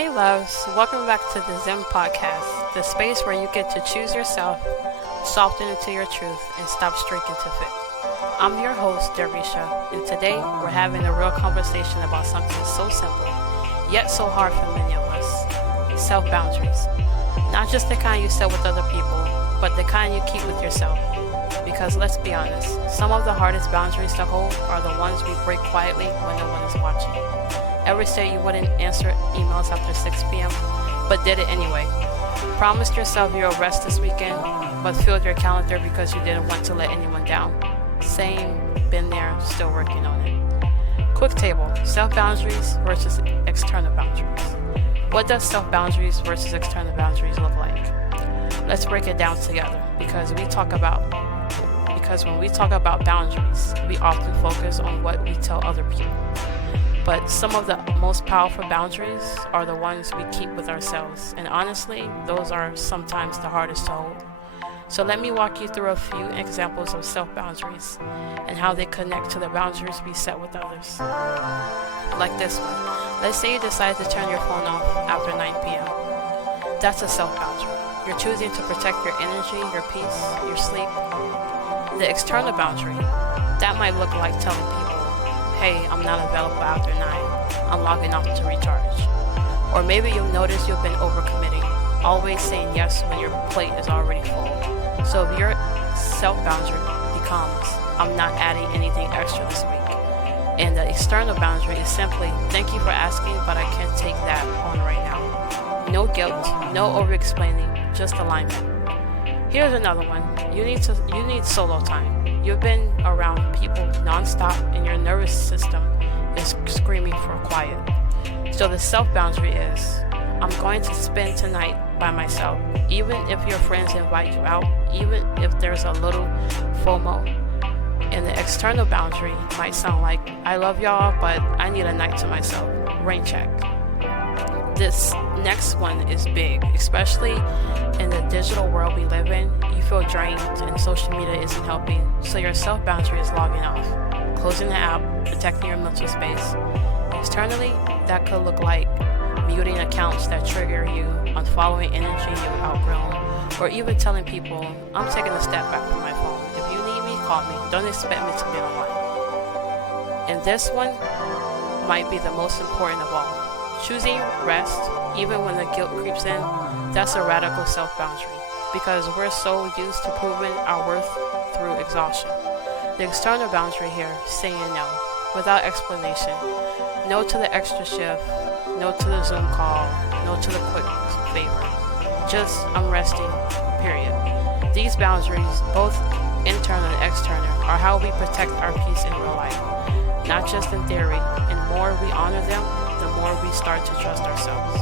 Hey loves, welcome back to the DSM Podcast, the space where you get to choose yourself, soften into your truth, and stop streaking to fit. I'm your host, Darisha, and today we're having a real conversation about something so simple, yet so hard for many of us: self-boundaries. Not just the kind you set with other people, but the kind you keep with yourself. Because let's be honest, some of the hardest boundaries to hold are the ones we break quietly when no one is watching. Ever say you wouldn't answer emails after 6 p.m., but did it anyway? Promised yourself you'll rest this weekend, but filled your calendar because you didn't want to let anyone down? Same, been there, still working on it. Quick table: self-boundaries versus external boundaries. What does self-boundaries versus external boundaries look like? Let's break it down together, because when we talk about boundaries, we often focus on what we tell other people. But some of the most powerful boundaries are the ones we keep with ourselves, and honestly, those are sometimes the hardest to hold. So let me walk you through a few examples of self-boundaries and how they connect to the boundaries we set with others. Like this one. Let's say you decide to turn your phone off after 9 p.m. That's a self-boundary. You're choosing to protect your energy, your peace, your sleep. The external boundary, that might look like telling people, hey, I'm not available after 9. I'm logging off to recharge. Or maybe you'll notice you've been overcommitting, always saying yes when your plate is already full. So if your self-boundary becomes, I'm not adding anything extra this week. And the external boundary is simply, thank you for asking, but I can't take that on right now. No guilt, no over-explaining, just alignment. Here's another one. You need solo time. You've been around people nonstop and your nervous system is screaming for quiet. So the self-boundary is, I'm going to spend tonight by myself, even if your friends invite you out, even if there's a little FOMO. And the external boundary might sound like, I love y'all, but I need a night to myself. Rain check. This next one is big, especially in the digital world we live in. You feel drained and social media isn't helping, so your self-boundary is logging off, closing the app, protecting your mental space. Externally, that could look like muting accounts that trigger you, unfollowing energy you've outgrown, or even telling people, I'm taking a step back from my phone. If you need me, call me. Don't expect me to be online. And this one might be the most important of all. Choosing rest, even when the guilt creeps in, that's a radical self-boundary, because we're so used to proving our worth through exhaustion. The external boundary here, saying no, without explanation. No to the extra shift, no to the Zoom call, no to the quick favor. Just, I'm resting, period. These boundaries, both internal and external, are how we protect our peace in real life, not just in theory. And the more we honor them, the more we start to trust ourselves.